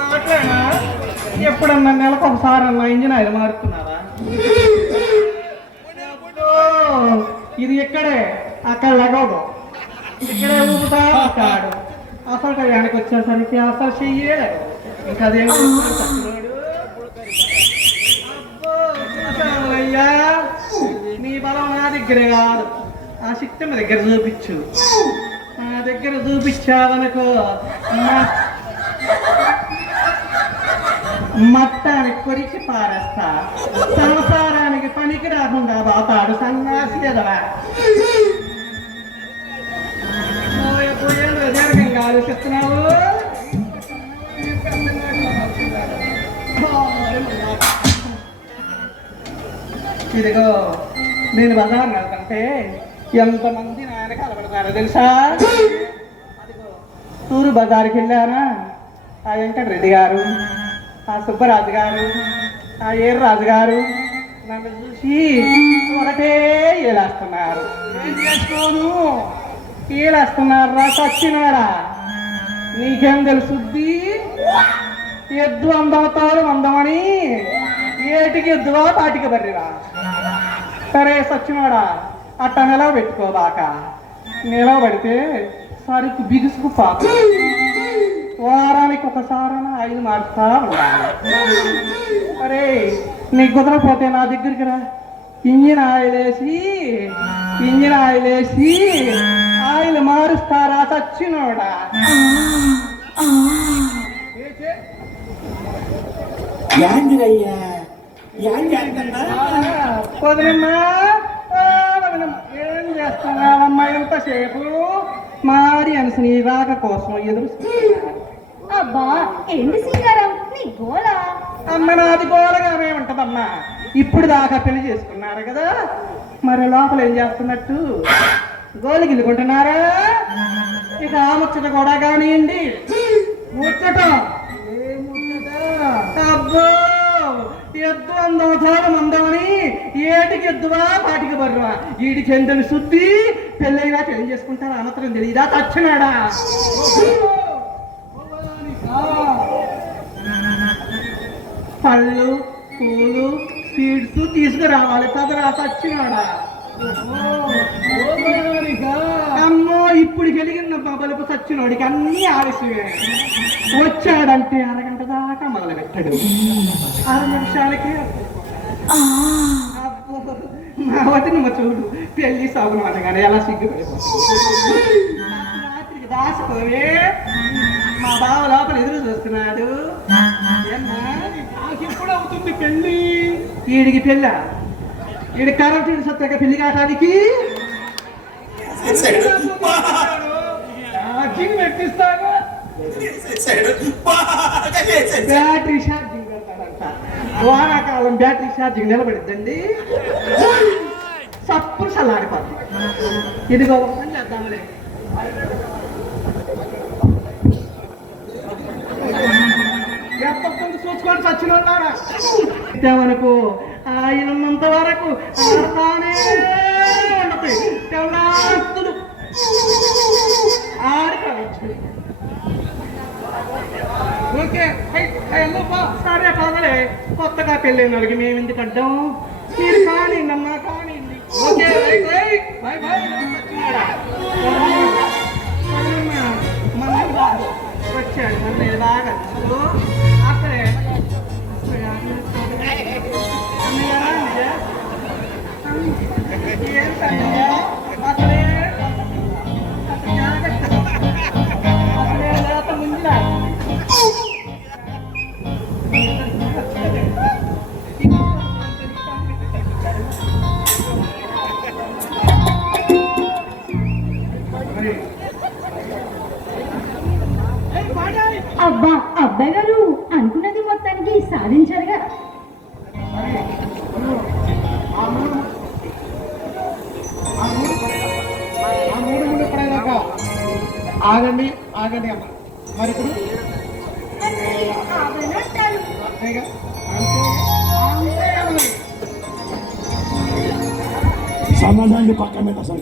మాట్లాడా ఎప్పుడన్నా నెలకు ఒకసారి అన్న ఇంజిన్ ఆయిల్ మారుతున్నారా? ఇది ఇక్కడే అక్కడ లగవదు, ఇక్కడే ఊపుతా ఉంటాడు. అసలు టయానికి వచ్చేసరికి అసలు చెయ్యే ఇంకా అదేమో అయ్యా నీ బలం నా దగ్గరే కాదు, ఆ శక్తి మీ దగ్గర చూపించు. నా దగ్గర చూపించావనుకో మట్టానికి కొరికి పారేస్తా. సంసారానికి పనికి రాకుండా బాతాడు సన్నాసి ఎదవా. దీర్ఘంగా ఆలోచిస్తున్నావు. ఇదిగో నేను బజార్ వెళ్తుంటే ఎంతమంది నాయన కలబడతారో తెలుసా? అదిగో తూరు బజార్కి వెళ్ళారా, ఆ వెంకటరెడ్డి గారు, ఆ సుబ్బరాజు గారు, ఆ ఏర్రాజు గారు నన్ను చూసి ఒకటే ఏలేస్తున్నారు. ఏం చేసుకోను ఏలేస్తున్నారా? సచ్చినారా, నీకేం తెలుసుద్ది? ఎద్దు అందవుతాడు అందమని ఏటికి ఎద్దువా పాటికి బర్రిరా. సరే సచ్చినాడా అట్ట నిలవబెట్టుకోబాక, నిలవబడితే సరుకు బిగుసుకు పాప. వారానికి ఒకసారైన ఆయిల్ మారుతా ఉండాలి. అరే నీకు కుదరపోతే నా దగ్గరికి రా, ఇంజిన్ ఆయిల్ వేసి ఆయిల్ మారుస్తారా సచ్చినోడా? వదినమ్మా ఏం చేస్తున్నావమ్మా ఎంతసేపు? మారి అనసు నీ రాక కోసం ఎదురు. అబ్బా ఏంటి సింగారం నీ గోల? అమ్మ నాది గోలగానే ఉంటదమ్మా. ఇప్పుడు దాకా పెళ్లి చేసుకున్నారు కదా, మరి లోపల ఏం చేస్తున్నట్టు గోలు గిల్లుకుంటున్నారా? ఇక ఆ ముచ్చట కూడా కానివ్వండి. ముచ్చట అబ్బో ఎద్దు అందవుతాడు మందమని ఏటికి ఎద్దువా పాటికి బర్రా. వీడికి ఎండని శుద్ధి పెళ్ళైనా పెళ్లి చేసుకుంటారా అనంతరం తెలియదా? తచ్చినాడా పళ్ళు పూలు సీడ్స్ తీసుకురావాలి కదరా? తచ్చినాడా అమ్మో ఇప్పుడు కలిగిన బలుపు సచ్చినోడికి అన్ని ఆలస్యమే. వచ్చాడంటే అరగంట దాకా మొదలు పెట్టాడు, 6 నిమిషాలకి మా వదిన చూడు పెళ్లి సాగును అనగానే ఎలా సిగ్గుపడిపోతుంది. రాత్రికి దాచుకోవే, మా బావ లోపల ఎదురు చూస్తున్నాడు. నాకు ఎప్పుడు అవుతుంది పెళ్లి? వీడికి పెళ్ళా? వీడి కరెంట్ సత్తాక పెళ్లి కావడానికి పెట్టిస్తాను. బ్యాటరీ ఛార్జింగ్ పెడతాడంట. వానాకాలం బ్యాటరీ ఛార్జింగ్ నిలబడిద్దండి, సప్పుడు చల్లారిపోతుంది. ఇదిగో పని చేద్దాంలే. ఎప్పటి చూసుకొని చచ్చిన ఉన్నారా మనకు ఆయన ఉన్నంత వరకు ఆడతానే ఉండదు. తెల్లాస్తుడు ఆడుకోవచ్చు. ఓకే సరే పదలే, కొత్తగా పెళ్ళైన వాళ్ళకి మేము ఎందుకు అడ్డాం? మీరు కానివ్వండి అమ్మా కానివ్వండి. Okay by by. మన వచ్చాడు మన బాగా అక్కడే ముందు అబ్బా అబ్బాయి గారు అనుకున్నది మొత్తానికి సాధించారుగా. ఆగండి ఆగండి అమ్మ. మరి ఇప్పుడు సమాధానం పక్క మీద అసలు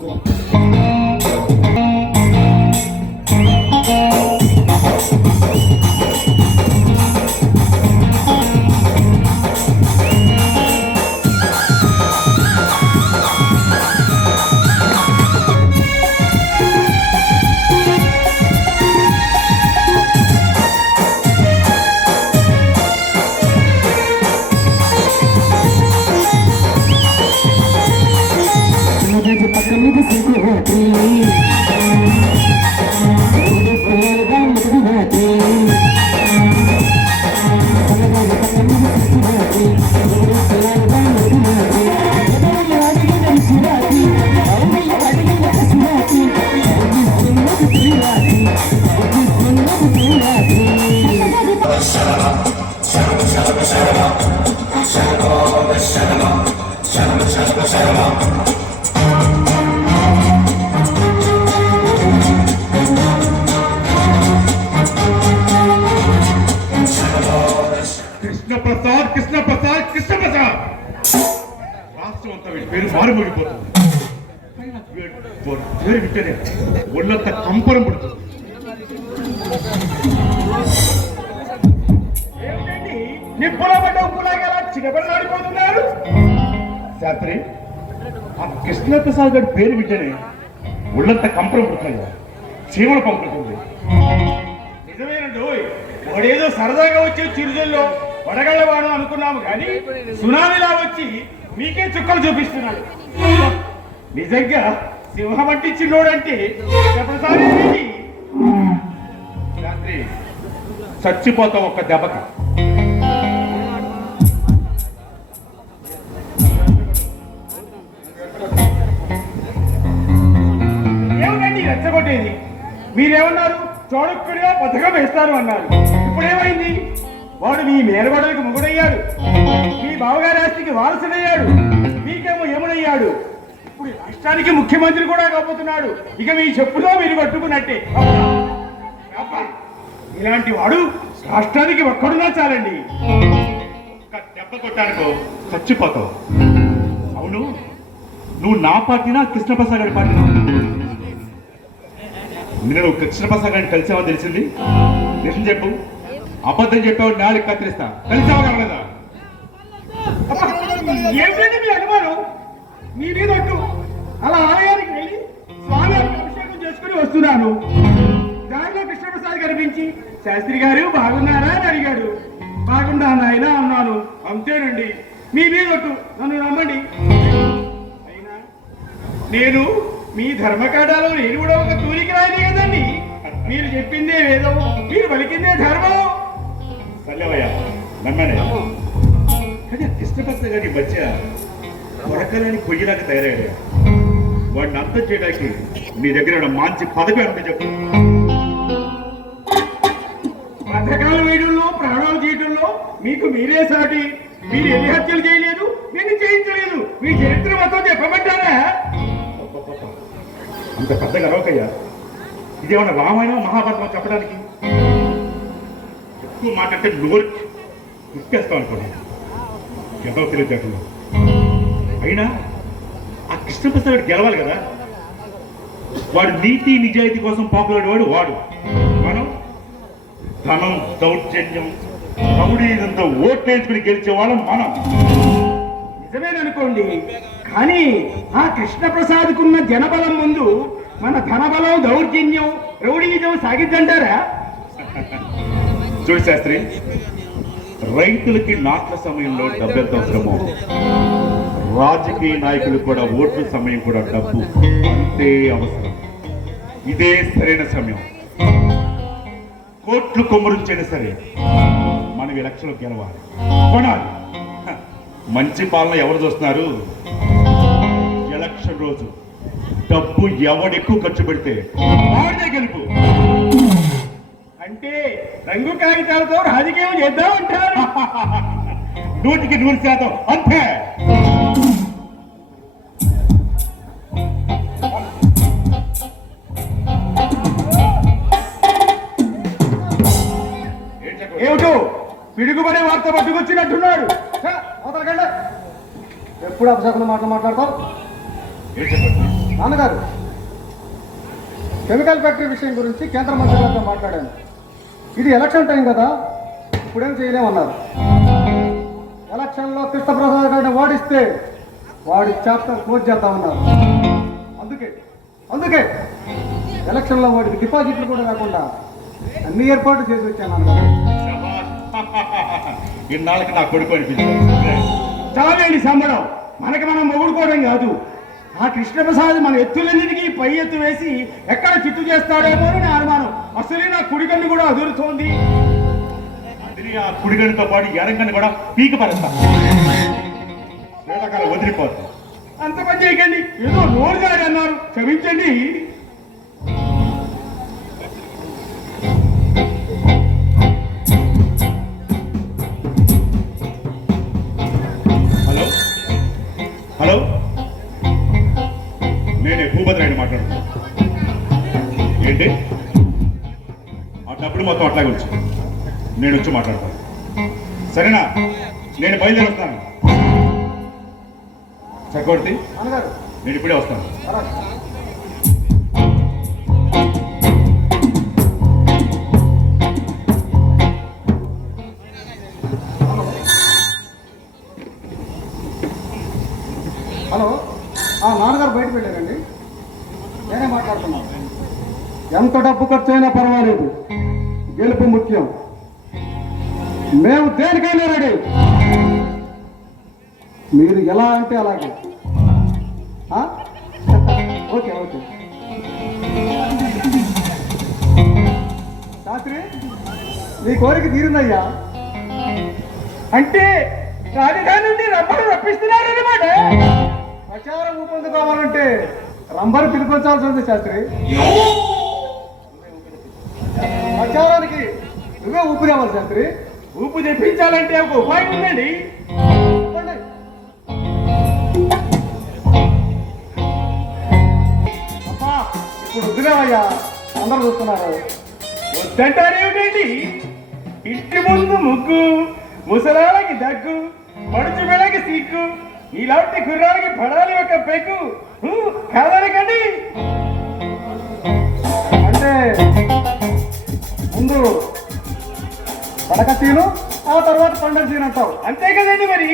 కృష్ణప్రసాద్ కృష్ణప్రసాద్ కృష్ణప్రసాద్ రాష్ట్రం అంతా వీడి పేరు మారుమోగిపోతుంది. పేరు వింటేనే ఒళ్ళంతా కంపరం పుడుతుంది. నిప్పుల పడ్డ ఉప్పులాగా ఎలా చిన్నబడిపోతున్నారు శాస్త్రి. ఆ కృష్ణప్రసాద్ గారి పేరు వింటేనే ఒళ్ళంతా కంపరం పుడుతుంది, చీమల పంపుతుంది. నిజమేనండి, ఒకడేదో సరదాగా వచ్చే చిరుజల్లో వడగళ్ళవాడు అనుకున్నాము కానీ సునామీలా వచ్చి మీకే చుక్కలు చూపిస్తున్నాడు. నిజంగా సింహం వంటి చిన్నోడంటే ప్రసాద్ రాత్రి చచ్చిపోతాం ఒక్క దెబ్బకి. ఏమిటండి రెచ్చగొట్టేది? మీరేమన్నారు? చోడక్కుడిగా పథకం వేస్తారు అన్నారు. ఇప్పుడేమైంది? వాడు మీ మేనగొడలకు మొగుడయ్యాడు, మీ బావగారి ఆస్తికి వారసుడయ్యాడు, మీకేమో ఏముడయ్యాడు. ఇప్పుడు రాష్ట్రానికి ముఖ్యమంత్రి కూడా కాబోతున్నాడు. ఇక మీ చెప్పులో మీరు కట్టుకున్నట్టే. ఇలాంటి వాడు రాష్ట్రానికి ఒక్కడున్నా చాలండి. ఒక్క దెబ్బ కొట్టానుకో చచ్చిపోతావు. అవును, నువ్వు నా పార్టీనా కృష్ణప్రసాద్ గారి పార్టీనా? నేను కృష్ణప్రసాద్ గారిని కలిసావని తెలిసింది. నిజం చెప్పు, అబద్ధం చెప్పావు నాలుగు కత్తిరిస్తా. కలిసావా కలగదా? ఏమిటంటే మీ అనుమానం? మీ మీద ఒట్టు. అలా ఆలయానికి వెళ్ళి స్వామి అభిషేకం చేసుకుని వస్తున్నాను. దానిలో కృష్ణప్రసాద్ కనిపించి శాస్త్రి గారు బాగున్నారా అని అడిగాడు. బాగున్నా నాయన అన్నాను. అంతేనండి, మీ మీద ఒట్టు, నన్ను నమ్మండి. అయినా నేను మీ ధర్మకాండాలో నేను కూడా ఒక తూలికి రాయలే కదండి. మీరు చెప్పిందే వేదం, మీరు పలికిందే ధర్మం. సల్లేవయ్య నమ్మనే. కానీ కృష్ణప్రసాద్ గారి మధ్య కొరకలని కొయ్యలాగా తయారయ్యాడు. వాడిని అర్థం చేయడానికి మీ దగ్గర మంచి పదవి అంటే చెప్పు. పథకాలు వేయడంలో ప్రాణాలు చేయడంలో మీకు మీరే సాటి. మీరు ఎన్ని హత్యలు చేయలేదు, నేను చేయించలేదు. మీ చరిత్ర మొత్తం చెప్పమంటారా? అంత పెద్దగా అరవకయ్యా. ఇదేమన్నా రామాయణం మహాభారతం చెప్పడానికి? ఎక్కువ మాట్లాడితే నోరు ఉప్పేస్తాం అనుకోండి. ఎంతో తెలియజేయకుండా అయినా ఆ కృష్ణప్రసాద్ గెలవాలి కదా. వాడు నీతి నిజాయితీ కోసం పాపులాడేవాడు వాడు. మనం ధనం దౌర్జన్యం రౌడీదంతా ఓట్లేసుకుని గెలిచేవాళ్ళం మనం. నిజమేననుకోండి, కానీ ఆ కృష్ణప్రసాద్కున్న జనబలం ముందు మన ధనబలం దౌర్జన్యం రౌడీజం సాగిద్దంటారా? చూడు శాస్త్రి, రైతులకి నాట్ల సమయంలో డబ్బు ఎంత అవసరమో రాజకీయ నాయకులు కూడా ఓట్ల సమయం కూడా డబ్బు అంతే అవసరం. ఇదే సరైన సమయం. కోట్లు కొమ్మరించైనా సరే మనం ఎలక్షన్లో గెలవాలి, కొనాలి. మంచి పాలన ఎవరు చూస్తున్నారు? ఎలక్షన్ రోజు డబ్బు ఎవడెక్కువ ఖర్చు పెడితే వాడినే గెలుపు. అంటే రంగు కాగితాలతో రాజకీయం చేద్దాం అంటారు. 100% అంతే. ఏమిటో పిడుగుపడే వార్త పట్టుకొచ్చినట్టున్నాడు. ఎప్పుడు అపశకున మాటలు మాట్లాడతావు? నాన్నగారు, కెమికల్ ఫ్యాక్టరీ విషయం గురించి కేంద్ర మంత్రి గారితో మాట్లాడాను. ఇది ఎలక్షన్ టైం కదా, ఇప్పుడేం చేయలేమన్నారు. ఎలక్షన్లో కృష్ణప్రసాద్ గారిని ఓడిస్తే వాడి చాప్టర్ క్లోజ్ చేద్దామన్నారు. అందుకే ఎలక్షన్లో వాడికి డిపాజిట్లు కూడా రాకుండా అన్ని ఏర్పాట్లు చేసి వచ్చాను నాన్నగారు. ఇన్నాళ్ళకి నా కొడుకు అనిపించింది. చాలేండి సంబడం. మనకి మనం మొగుడుకోవడం కాదు. ఆ కృష్ణప్రసాద్ మన ఎత్తులన్నిటికీ పై ఎత్తు వేసి ఎక్కడ చిత్తు చేస్తాడేమో అని నా అనుమానం. అసలే నా కుడికన్ను కూడా అదురుతోంది. అది ఆ కుడికన్నుతో పాటు ఎరంగన్ను కూడా పీక పరేస్తా. వదిలిపోతా. అంత పని చేయకండి. ఏదో నోరు గారి అన్నారు, క్షమించండి. మొత్తం అట్లాగే ఉంచు. నేను వచ్చి మాట్లాడతాను. సరేనా? నేను బయలుదేరుస్తాను. చక్రవర్తి, నాన్నగారు నేను ఇప్పుడే వస్తాను. అలాగే. హలో నాన్నగారు బయటకు వెళ్ళారండి. నేనే మాట్లాడుతున్నాను. ఎంత డబ్బు ఖర్చు అయినా పర్వాలేదు, గెలుపు ముఖ్యం. మేము దేనికైనా రెడీ. మీరు ఎలా అంటే అలాగే. ఆ? Okay okay. శాస్త్రి, నీ కోరిక తీరిందయ్యా. అంటే రాజధాని నుండి రమ్మను రప్పిస్తున్నారన్నమాట. ప్రచారం ఊపందుకోవాలంటే రంబరు పిలిపించాల్సి ఉంది శాస్త్రి. ప్రచారానికి నువ్వే ఊపిరేవాలి శాస్త్రి. ఊపు తెప్పించాలంటే ఒక ఉపాయం ఉందండి. చెప్పండి. అమ్మా, ఇప్పుడు వద్దులేవయ్యా, అందరూ చూస్తున్నారు. వద్దంటారేమిటండి? ఇంటి ముందు ముగ్గు, ముసలాళ్ళకి దగ్గు, పడుచు బిళ్ళకి సిగ్గు, ఇలాంటి గుర్రాలకి పడాలి ఒక పెగ్గు. కాదనకండి. అంటే ముందు పడక సీను, ఆ తర్వాత పండగ సీన్ అంటావు. అంతే కదండి మరి.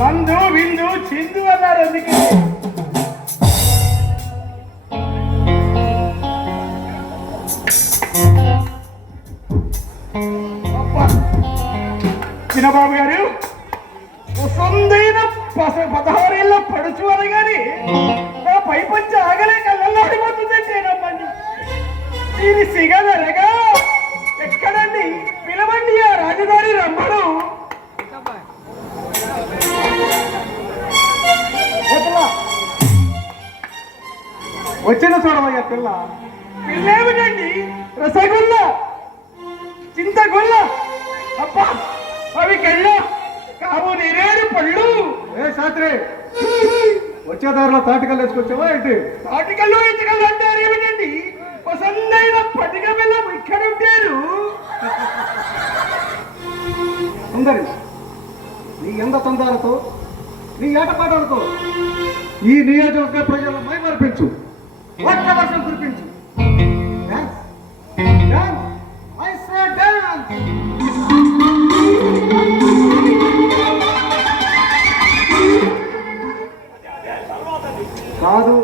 మందు విందు చిందు అన్నారు అందుకే. చిన్నబాబు గారు, వసంతైన 16 పడుచు అనగానే నా పై పంచి ఆగలే కళ్ళల్లాడిపోతుందంటే నమ్మండి. దీని సిగదరగా ఎక్కడండి? పిలవండి ఆ రాజధాని రమ్మను. వచ్చిన చూడవయ్యా పిల్ల. పిల్లేమిటండి? రసగుల్ల, చింతగుల్ల, అబ్బా అవి కళ్ళ కావు నేరేడు పళ్ళు. ఏ శాస్త్రి, వచ్చే దారిలో తాటికల్లు వేసుకొచ్చావా ఏంటి? తాటికల్లు ఇటుకలు అంటారు ఏమిటండి? వసంతైన పటిక బెల్లం ఇక్కడ ఉంటారు. సుందరి, నీ ఎంత తందాలతో, నీ ఏటపాటాలతో ఈ నియోజకవర్గ ప్రజలను మైమర్పించు, ఒక్క వర్షం కురిపించు. Dance, dance, I say dance. కాదు,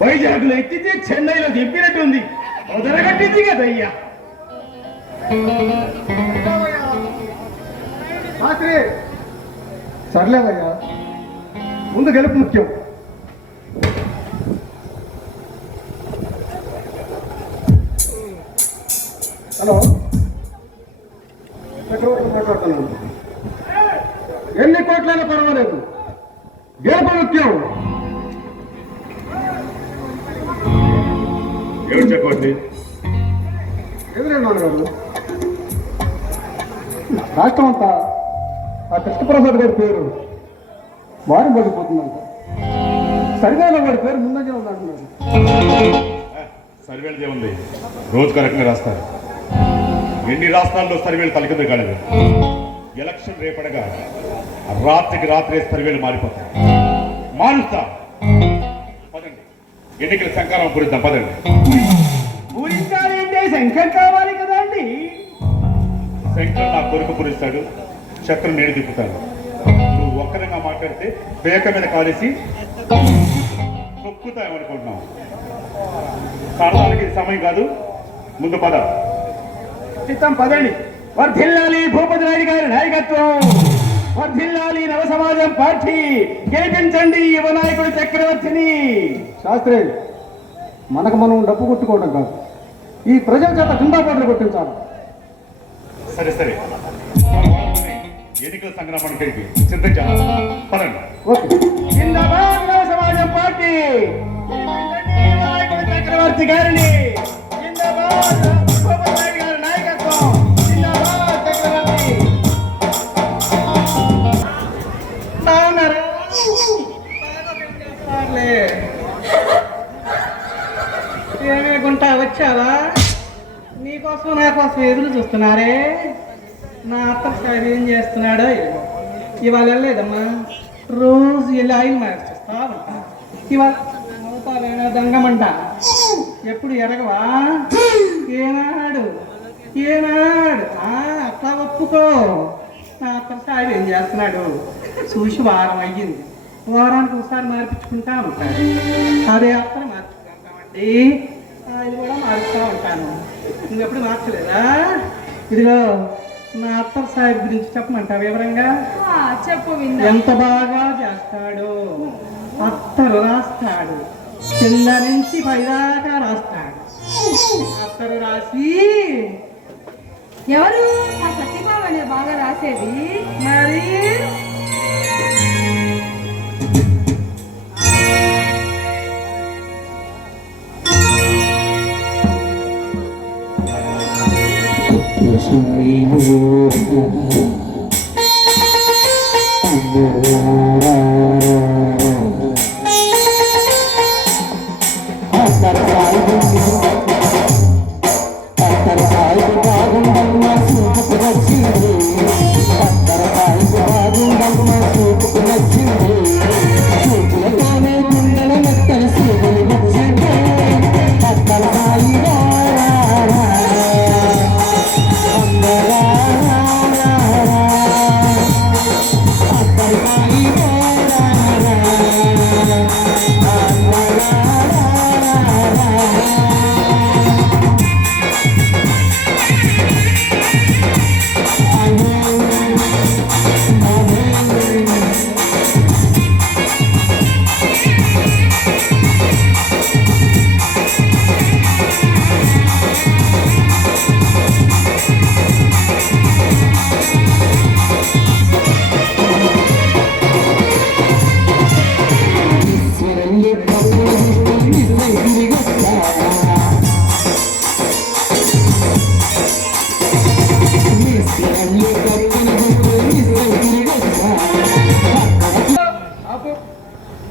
వైజాగ్లో ఎత్తితే చెన్నైలో దింపినట్టుంది. మొదలగట్టింది కదయ్యా. శాస్త్రి, సర్లేవయ్యా, ముందు గెలుపు ముఖ్యం. హలో, చక్రవర్తి మాట్లాడుతున్నాను. ఎన్ని కోట్లైనా పర్వాలేదు, గెలుపు ముఖ్యం. ఏమిటి చక్రవర్తి? ఎదురే నాన్నగారు, రాష్ట్రం అంతా ఆ కృష్ణప్రసాద్ గారి పేరు వారం పడిపోతుందంట. సరివేలో వాడి పేరు ముందంజలో ఉందంటున్నారు. సర్వేలదే ఉంది, రోజుకు రకంగా రాస్తారు. ఎన్ని రాష్ట్రాల్లో సర్వేలు తలకింద కాలేదు. ఎలక్షన్ రేపడగా రాత్రికి రాత్రే సర్వేలు మారిపోతాయి. మారుస్తా. పదండి, ఎన్నికల సంకారం పూరిద్దాం. పదండి. పూరించాలి అంటే శంఖం కావాలి కదా అండి. శంకర్ నా కొడుకు పూరిస్తాడు, చక్రం నేను తిప్పుతాను. నువ్వు ఒక్కరంగా మాట్లాడితే పేక మీద కాలేసి తొక్కుతాయనుకుంటున్నావు. సరదానికి ఇది సమయం కాదు. ముందు పద. చిత్తం పదండి. వర్ధిల్లాలి భూపతి నాయుడు గారి నాయకత్వం, వర్ధిల్లాలి నవ సమాజం పార్టీ, గెలిపించండి యువ నాయకుడు చక్రవర్తిని. శాస్త్రి, మనకు మనం డబ్బు కొట్టుకోవడం కాదు, ఈ ప్రజల చేత జిందాబాద్లు కొట్టించాలి. సరే సరే, ఎన్నికల సంగ్రామానికి సిద్ధం పదండి. ఓకే. జిందాబాద్ నవ సమాజం పార్టీ, గెలిపించండి యువ నాయకుడు చక్రవర్తి గారిని. జిందాబాద్ భూపతి నాయుడు గారి నాయకత్వం, జిందాబాద్ చక్రవర్తి. బాగున్నారా? ఏమే గుంటా వచ్చావా? నీకోసం నా కోసం ఎదురు చూస్తున్నారే. నా అత్త సార్ ఏం చేస్తున్నాడో ఏమో. ఇవాళ వెళ్ళలేదమ్మా, రోజు వెళ్ళి ఆయిల్ మార్చేస్తా ఉంటా. ఇవాళ అవుతావేనా దంగమంట, ఎప్పుడు ఎరగవా? ఏనాడు అట్లా ఒప్పుకో. నా అత్త సార్ ఏం చేస్తున్నాడు చూసి వారం అయ్యింది. వారానికి ఒకసారి మార్పించుకుంటా ఉంటాను. అదే అత్తను మార్చుకుంటామండి, ఆయిల్ కూడా మారుస్తూ ఉంటాను. నువ్వెప్పుడు మార్చలేదా? ఇదిగో నా అత్తర్ సాహిబ్ గురించి చెప్పమంటావు వివరంగా? చెప్పు విన్నా. ఎంత బాగా చేస్తాడు. అత్తరు రాస్తాడు, కింద నుంచి పైదాకా రాస్తాడు. అత్తరు రాసి ఎవరు ఆ సత్యబాబు అనేది బాగా రాసేది? మరి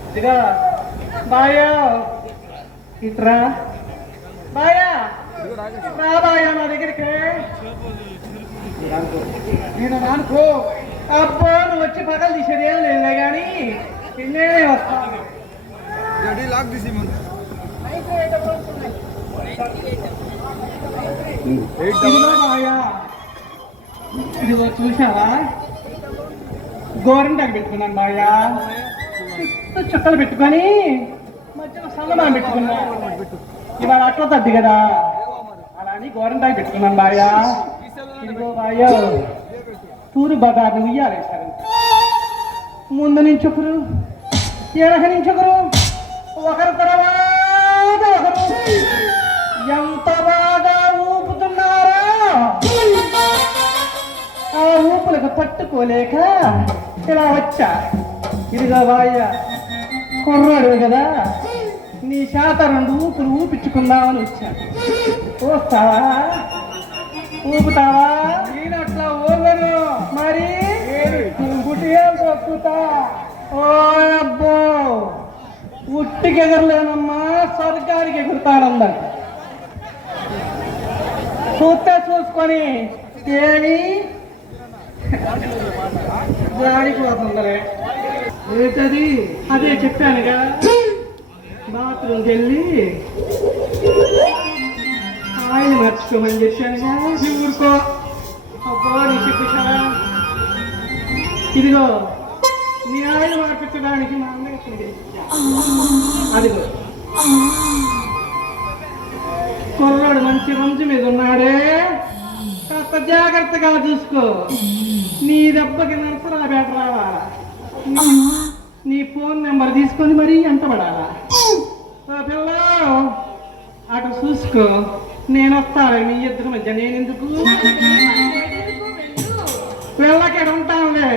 ఇదిగా బాయా, ఇట్రా బాయా, రా బాయా నా దగ్గరికి. నేను అనుకో అబ్బా, నువ్వు వచ్చి పగలు తీసేది ఏం లేదులే కానీ నేనే వస్తాను. ఇదిగో బాయా, ఇదిగో చూసావా, గోరింటాకు పెట్టుకున్నాను బాయా. చుక్కలు పెట్టుకొని మధ్యలో సన్నమానం పెట్టుకున్నా. ఇవాళ అట్లా తద్ది కదా, అలా అని గోరంటాకు పెట్టుకున్నాను బాయా. ఇదిగో బాయా, తూరు బగారు ఉయ్యాలేశారు. ముందు నుంచి ఒకరు, వెనక నుంచి ఒకరు, ఒకరి తర్వాత ఒకరు ఎంత బాగా ఊపుతున్నారా. ఆ ఊపులకు తట్టుకోలేక ఇలా వచ్చా. ఇదిగా బాయ్య, కుర్రాడు కదా, నీ శాత 2 ఊపులు ఊపించుకుందామని వచ్చాను. వస్తావా? ఊపుతావా? నేను అట్లా ఊగను. మరి గుటి ఏం తొక్కుతా? ఓ అబ్బో, ఉట్టికి ఎగరలేనమ్మా, స్వర్గానికి ఎగురుతానందంట. చూస్తే చూసుకొని ఏమి దానికి పోతుందలే. ఏంటది? అదే చెప్పానుగా, బాత్రూమ్కి వెళ్ళి ఆయిల్ మర్చిపోమని చెప్పానుగా. ఊరుకో అబ్బో, నీ చెప్పేశారా? ఇదిగో నీ ఆయిల్ మార్పించడానికి మా అమ్మ ఎక్కడ అదిగో కుర్రాడు మంచి మంచి మీద ఉన్నాడే, కాస్త జాగ్రత్తగా చూసుకో. నీ దెబ్బకి నరసరా బెటరావా. నీ ఫోన్ నెంబర్ తీసుకొని మరీ ఎంటబడాలా. పిల్ల అటు చూసుకో. నేను వస్తాను మీ ఇద్దరి మధ్య. నేనెందుకు పిల్లకి ఉంటానులే,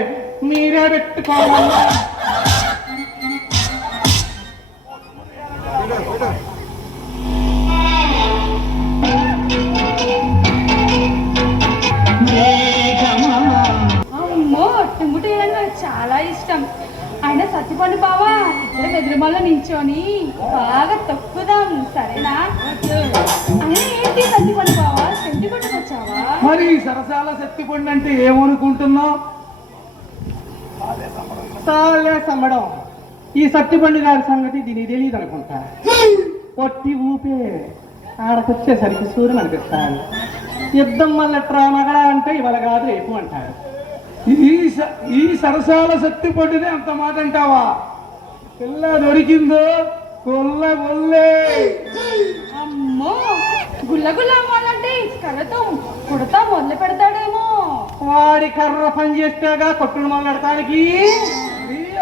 మీరే పెట్టుకోవాలి. అమ్మో టుంగుటేయడం నాకు చాలా ఇష్టం. అయినా సత్యపండు బావా ఇద్దరు ఎదురుమల్లో నించొని బాగా తొక్కుదాం సరేనా? అయినా ఏంటి సత్యపండు బావా సెంటి పట్టుకొచ్చావా? మరి సరసాల శక్తిపండు అంటే ఏమనుకుంటున్నావు? చాలే సమ్మడం. ఈ సత్తిపండు గారి సంగతి దీనికి తెలియదు అనుకుంటా. పొట్టి ఊపే ఆడకొచ్చేసరికి సూర్యుని అనిపిస్తాను. యుద్ధం వల్ల ఎట్రా మగడా అంటే ఇవాళ కాదు రేపు అంటారు. ఈ సరసాల శక్తిపండునే అంత మాట అంటావా? పిల్ల దొరికిందో కొల్ల కొల్లే. అమ్మో గుల్లగుల్ల అమ్మాలంటే కళ్ళతో కొడతా మొదలు పెడతాడేమో. వాడి కర్ర పని చేస్తేగా కొట్టుడు మొదలెడటానికి.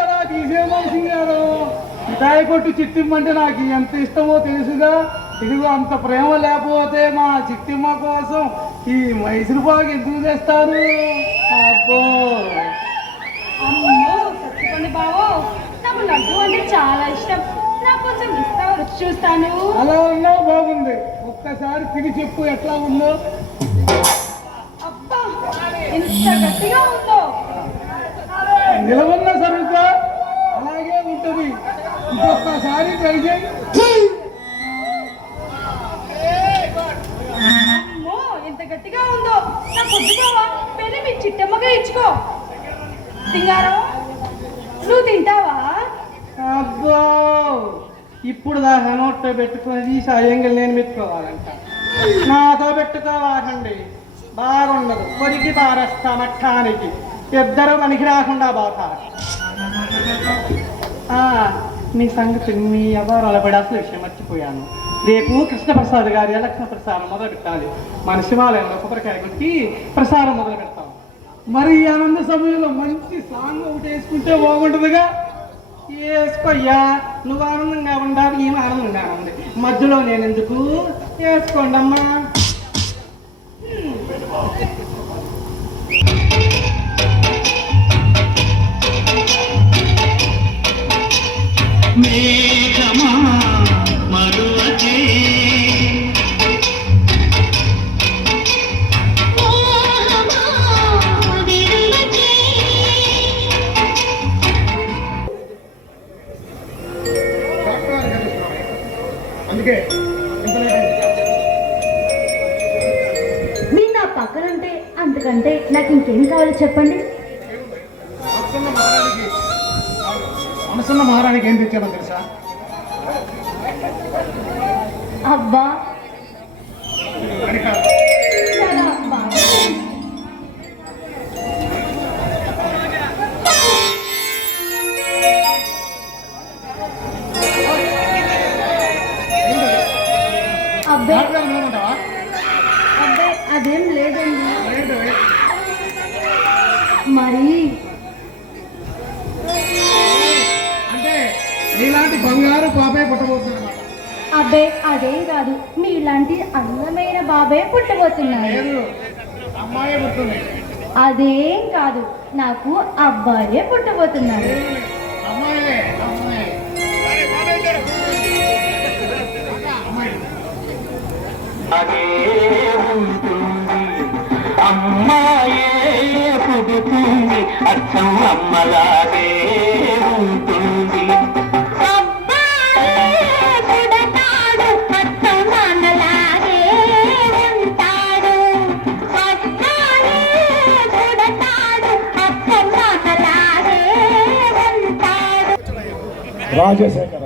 అలా తీసే మనిషి గారు మిఠాయి కొట్టు చిట్టిమ్మంటే నాకు ఎంత ఇష్టమో తెలుసుగా. ఇదిగో అంత ప్రేమ లేకపోతే మా చిట్టిమ్మ కోసం ఈ మైసూరు పాకు ఎందుకు తెస్తారు? అబ్బో అమ్మో సత్యపండు బావో నాకు లడ్డు అంటే చాలా ఇష్టం. నాకు కొంచెం ఇస్తావా? రుచి చూస్తాను. అలా ఉన్నా బాగుంది. ఒక్కసారి తిని చెప్పు ఎట్లా ఉందో. అబ్బా ఎంత గట్టిగా ఉందో. నిలవన్న సరుగ్గా అలాగే ఉంటుంది. ఇంకొకసారి ట్రై చేయి. అమ్మో ఎంత గట్టిగా ఉందో. నాకు వద్దు బావా, పెళ్ళి మీ చిట్టమ్మగా ఇచ్చుకో. సింగారం నువ్వు తింటావా? అబ్బో ఇప్పుడు దాకా నోట్లో పెట్టుకుని సాయంగా నేను పెట్టుకోవాలంట. నాతో పెట్టుకోవాలండి, బాగుండదు. కొరికి పారేస్తా మట్టానికి. ఇద్దరు పనికి రాకుండా పోతారు. మీ సంగతి మీ ఎవరు అలబడి అసలు విషయం మర్చిపోయాను. రేపు కృష్ణప్రసాద్ గారి ఎలక్షన్ ప్రసారం మొదలు పెట్టాలి. మన శివాలయంలో కొబ్బరికాయ కొట్టి ప్రసారం మొదలు పెడతాం. మరి ఈ ఆనంద సమయంలో మంచి సాంగ్ ఒకటి వేసుకుంటే బాగుంటుందిగా. వేసుకోయ్యా, నువ్వు ఆనందంగా ఉండాలి, ఈమె ఆనందంగా ఉంది. మధ్యలో నేను ఎందుకు? వేసుకోండి అమ్మా. మేఘమా మరువకే అందుకే మీరు నా పక్కనుంటే అంతకంటే నాకు ఇంకేం కావాలో చెప్పండి. మనసున్న మహారానికి ఏం తెచ్చానో తెలుసా? అబ్బా కనుక చాలా బాగా అబ్బే ఏమంటావా? అబ్బే అదేం లేదండి. ఏంటి? మరి అంటే నీలాంటి బంగారు పాపే పుట్టబోతుంది అనమాట. అబ్బే అదేం కాదు, మీలాంటి అందమైన బాబాయ్ పుట్టబోతున్నారు. లేదు, అమ్మాయే పుట్టింది. అదేం కాదు, నాకు అబ్బాయే పుట్టబోతున్నారు. అమ్మాయే అమ్మాయి. అదే ఉంటుంది అమ్మాయే పుడుతుంది అచ్చం అమ్మలాగే ఉంటుంది. రాజశేఖర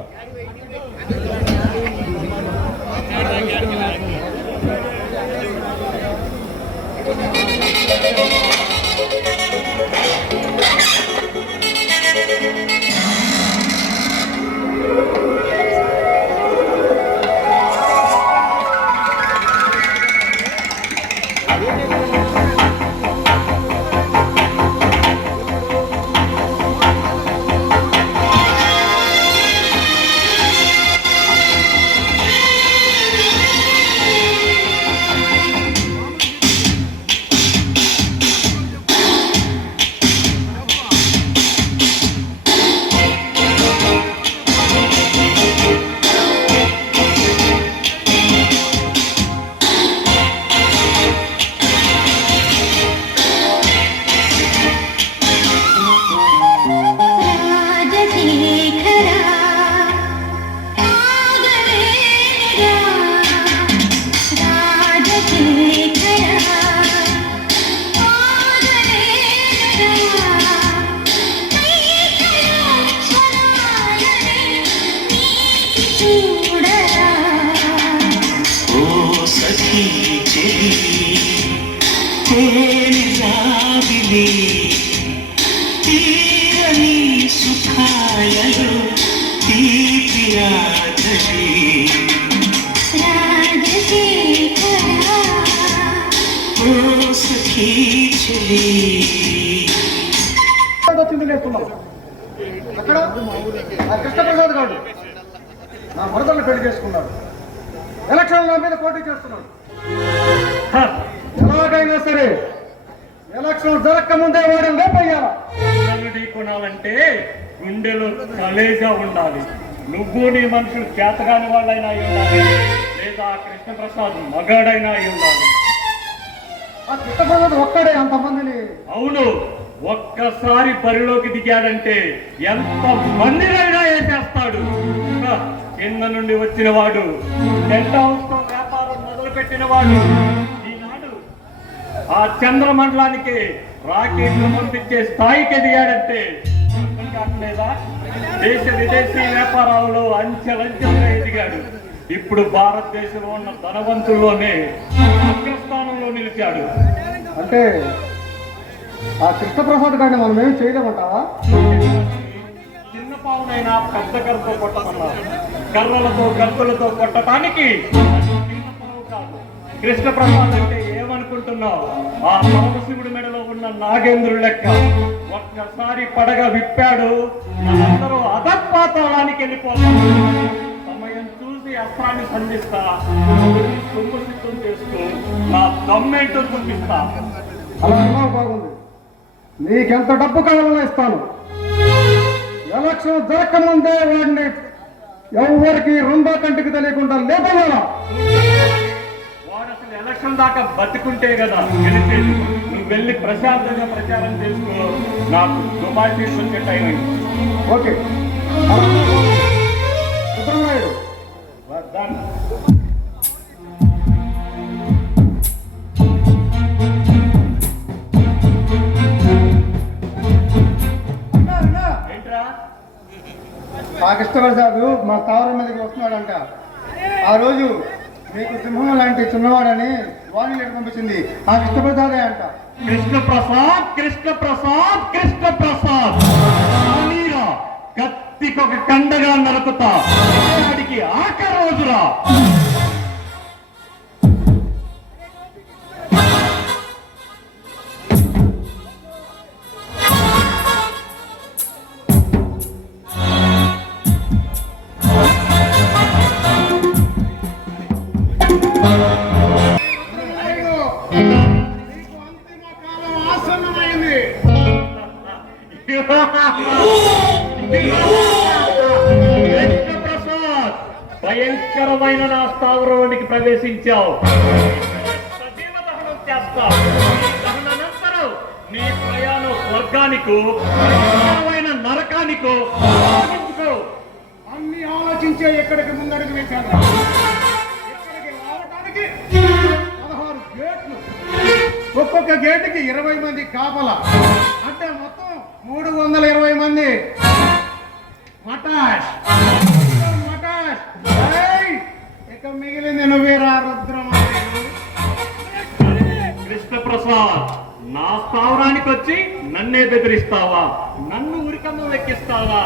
తీరని సుఖాలలో తీపి రాజీ ఓ సఖీ చెలి వచ్చింది నేర్చుకున్నాం అక్కడ ఆ కృష్ణప్రసాద్ గారు నా మరదలను పెళ్లి చేసుకున్నాడు. ఎలక్షన్ నా మీద పోటీ చేస్తున్నాడు. ఎలాగైనా సరే ఎలక్షన్ జరగక ముందే వాడు లేపయ్యాలా. కొనాలంటే గుండెలో కలేజా ఉండాలి. నువ్వు నీ మనుషులు చేతగాని వాళ్ళైనా అయి ఉండాలి, లేదా కృష్ణప్రసాద్ మగాడైనా అయి ఉండాలి. ఆ కృష్ణప్రసాద్ ఒక్కడే అంతమందిని. అవును, ఒక్కసారి బరిలోకి దిగాడంటే ఎంత మందినైనా వేసేస్తాడు. కింద నుండి వచ్చిన వాడు, టెంట్ హౌస్ తో వ్యాపారం మొదలు పెట్టిన వాడు, ఈనాడు ఆ చంద్రమండలానికి రాకెట్లు పంపించే స్థాయికి ఎదిగాడంటే అర్థం కావట్లేదా? దేశ విదేశీ వ్యాపారాలలో అంచెలంచెలుగా ఎదిగాడు. ఇప్పుడు భారతదేశంలో ఉన్న ధనవంతుల్లోనే అగ్రస్థానంలో నిలిచాడు. అంటే ఆ కృష్ణప్రసాద్ గారిని మనం ఏం చేయలేమంటావా? చిన్న పావునైనా పెద్ద కర్రతో కొట్టమన్నారు. కర్రలతో గద్దులతో కొట్టడానికి చిన్న పావు కాదు. కృష్ణప్రసాద్ అంటే ఏమనుకుంటున్నావు? ఆ పరమశివుడి మెడలో ఉన్న నాగేంద్రుడు లెక్క. ఒక్కసారి పడగ విప్పాడు, అందరూ అధపాతాళానికి వెళ్ళిపోతారు. సమయం చూసి అస్త్రాన్ని సంధిస్తా, సొమ్ము సిద్ధం చేస్తూ నా దమ్మేంటో చూపిస్తా. అలా అన్నా బాగుంది. నీకెంత డబ్బు కావాలన్నా ఇస్తాను. ఎలక్షన్ జరగకముందే వాడిని ఎవరికి రెండో కంటికి తెలియకుండా లేపయ్యాలా. వాడు అసలు ఎలక్షన్ దాకా బతుకుంటే కదా గెలిచేది. నువ్వు వెళ్ళి ప్రశాంతంగా ప్రచారం చేసుకో. నాకు దుబాయ్ తీసుకొచ్చే టైం అయింది. ఓకే సుబ్రహ్మణ్యుడు Done. ఏంట్రా? ఆ కృష్ణప్రసాద్ మా స్థావరం మీదకి వస్తున్నాడంట. ఆ రోజు మీకు సింహం లాంటి చిన్నవాడని వాణి పంపించింది ఆ కృష్ణప్రసాదే అంట. కృష్ణప్రసాద్ కృష్ణప్రసాద్ కృష్ణప్రసాద్ నీరా కత్తికొక కండగా నరుకుతా. వాడికి ఆఖరి రోజురా. కృష్ణప్రసాద్ భయంకరమైన నా స్థావరానికి ప్రవేశించావు. సజీవ దహనం చేస్తా. దహనానంతరం నీ ప్రయాణం స్వర్గానికో నరకానికో అన్ని ఆలోచించే ఎక్కడికి ముందడుగు వేశాను. ఇక్కడికి రావడానికి 16 గేట్లు, ఒక్కొక్క గేటుకి 20 మంది కాపలా, అంటే మొత్తం 320 మంది. మటాష్ మటాష్. ఇక మిగిలింది నువ్వేరా రుద్రమాదేవి. కృష్ణప్రసాద్ నా స్థావరానికి వచ్చి నన్నే బెదిరిస్తావా? నన్ను ఉరికమ్మ ఎక్కిస్తావా?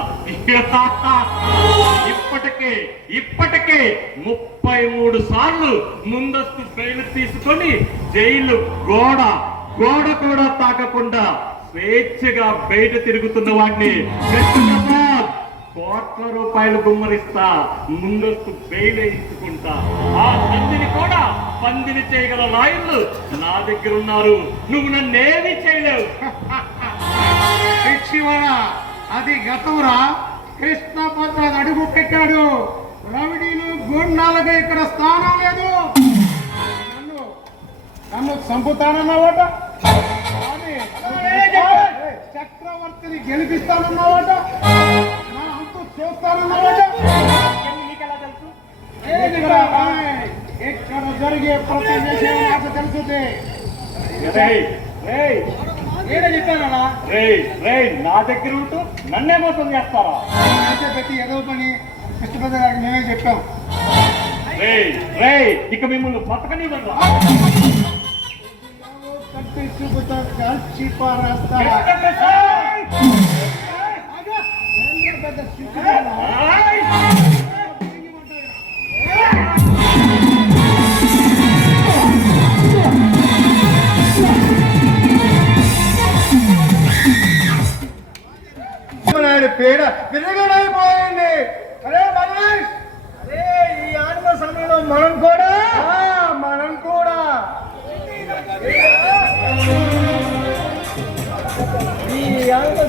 ఇప్పటికే 33 సార్లు ముందస్తు బెయిల్ తీసుకొని జైలు గోడ కూడా తాకకుండా స్వేచ్ఛగా బయట తిరుగుతున్న వాడిని కృష్ణప్రసాద్ కోట్ల రూపాయలు గుమ్మరిస్తా, ముందస్తు బెయిల్ వేయించుకుంటా. ఆ నందిని కూడా పందిని చేయగల లాయర్లు నా దగ్గర ఉన్నారు. నువ్వు నన్నేమీ చేయలేవు. అది గతంరా. కృష్ణప్రసాద్ అడుగు పెట్టాడు. రవిడీలు గూండాలకు ఇక్కడ స్థానం లేదు. నన్ను చంపుతానన్నావాట, చక్రవర్తిని గెలిపిస్తానన్నావాట, నా అంతు చూస్తానన్నావాట. ఇక్కడ జరిగే ప్రతి విషయం నాకు తెలుసుది. చెప్పానా నా దగ్గర ఉంటూ నన్నే మోసం చేస్తారా? పెట్టి ఏదో పని కృష్ణప్రసాద్ గారికి మేమే చెప్పాం. ఇక మిమ్మల్ని బతకనివ్వండి. కట్టి చూపుతా కాల్చి పారేస్తా. పేడ విరగడైపోయింది. అరే మనీష్, అరే ఈ ఆనంద సమయంలో మనం కూడా ఈ ఆనంద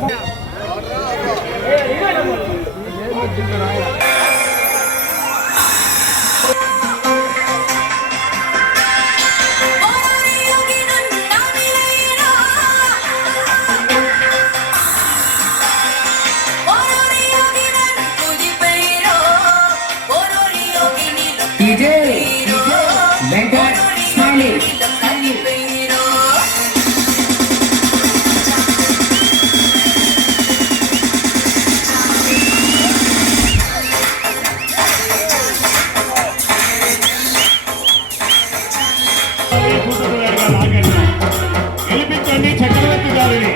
గెలిపించండి చక్రవర్తి గారిని.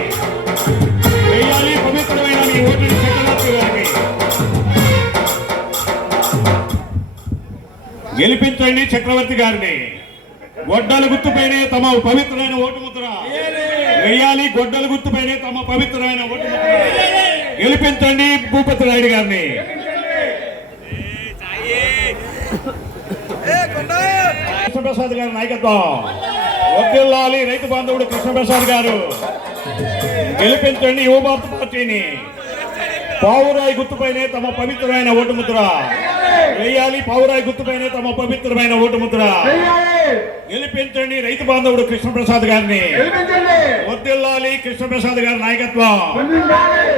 వేయాలి పవిత్రమైన మీ ఓటుని చక్రవర్తి గారికి. గెలిపించండి చక్రవర్తి గారిని. గొడ్డల గుర్తుపైనే తమ పవిత్రమైన ఓటు ముద్ర వేయాలి. గొడ్డల గుర్తుపైనే తమ పవిత్రమైన ఓటు ముద్ర. గెలిపించండి భూపతి నాయుడు గారిని. కృష్ణప్రసాద్ గారి నాయకత్వం వర్ధిల్లాలి. రైతు బాంధవుడు కృష్ణప్రసాద్ గారు. గెలిపించండి యువ భారత పార్టీని. పావురాయి గుర్తుపైనే తమ పవిత్రమైన ఓటు ముద్ర వేయాలి. పావురాయి గుర్తుపైనే తమ పవిత్రమైన ఓటు ముద్ర. గెలిపించండి రైతు బాంధవుడు కృష్ణప్రసాద్ గారిని. వర్ధిల్లాలి కృష్ణప్రసాద్ గారి నాయకత్వం.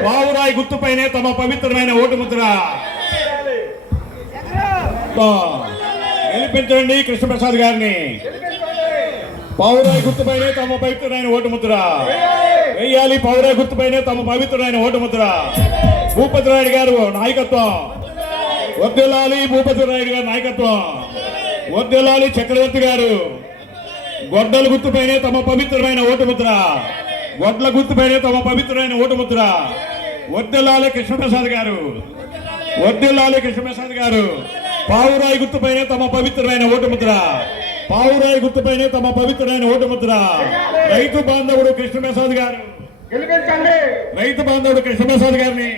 పావురాయి గుర్తుపైనే తమ పవిత్రమైన ఓటు ముద్ర. గెలిపించండి కృష్ణప్రసాద్ గారిని. పావురాయి గుర్తుపైనే తమ పవిత్రమైన ఓటు ముద్ర వేయాలి. పావురాయి గుర్తుపైనే తమ పవిత్రమైన ఓటు ముద్ర. భూపతి నాయుడు గారు నాయకత్వం. వర్ధిల్లాలి భూపతి నాయుడు గారి నాయకత్వం. వర్ధిల్లాలి చక్రవర్తి గారు. గొడ్డల గుర్తుపైనే తమ పవిత్రమైన ఓటు ముద్ర. గొడ్ల గుర్తుపైనే తమ పవిత్రమైన ఓటు ముద్ర. వర్ధిల్లాలి కృష్ణప్రసాద్ గారు. వర్ధిల్లాలి కృష్ణప్రసాద్ గారు. పావురాయి గుర్తుపైనే తమ పవిత్రమైన ఓటు ముద్ర. పావురాయి గుర్తుపైనే తమ పవిత్రమైన ఓటు ముద్ర. రైతు బాంధవుడు కృష్ణప్రసాద్ గారు. రైతు బాంధవుడు కృష్ణప్రసాద్ గారిని.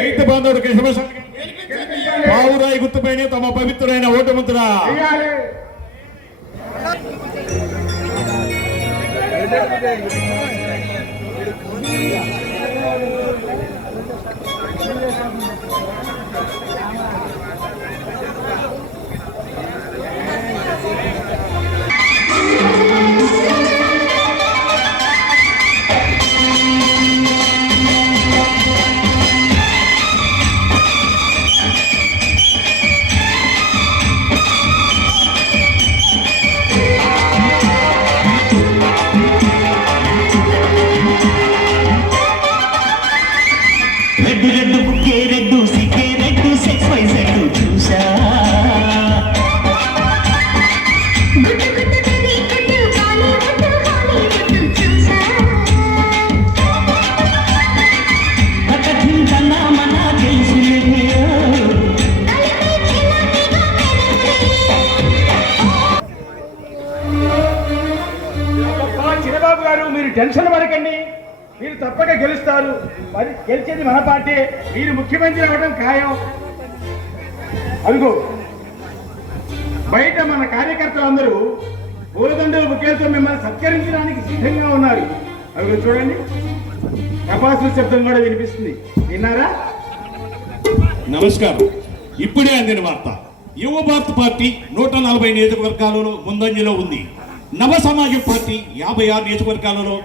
రైతు బాంధవుడు కృష్ణప్రసాద్ గారిని. పావురాయి గుర్తుపైనే తమ పవిత్రమైన ఓటు ముద్ర. రెడ్డు బుక్కే రెడ్డు సిక్కే రెడ్డు సెక్స్ వై రెడ్డు చూసా కథించన్నా మన తెలుసు. చిరబాబు గారు, మీరు టెన్షన్ పడకండి. మీరు తప్పక గెలుస్తారు. మరి గెలిచేది మన పార్టీ. మీరు ముఖ్యమంత్రి అవ్వడం ఖాయం. అదిగో బయట మన కార్యకర్తలందరూ పూలదండలు బుకేలతో మిమ్మల్ని సత్కరించడానికి సిద్ధంగా ఉన్నారు. అదిగో చూడండి, టపాసుల శబ్దం కూడా వినిపిస్తుంది. విన్నారా? నమస్కారం. ఇప్పుడే అందిన వార్త. యువ భారత పార్టీ 140 నియోజకవర్గాలలో ముందంజలో ఉంది. నవ సమాజం పార్టీ 56 నియోజకవర్గాలలో